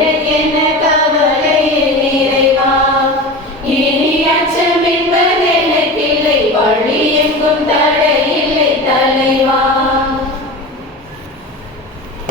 tener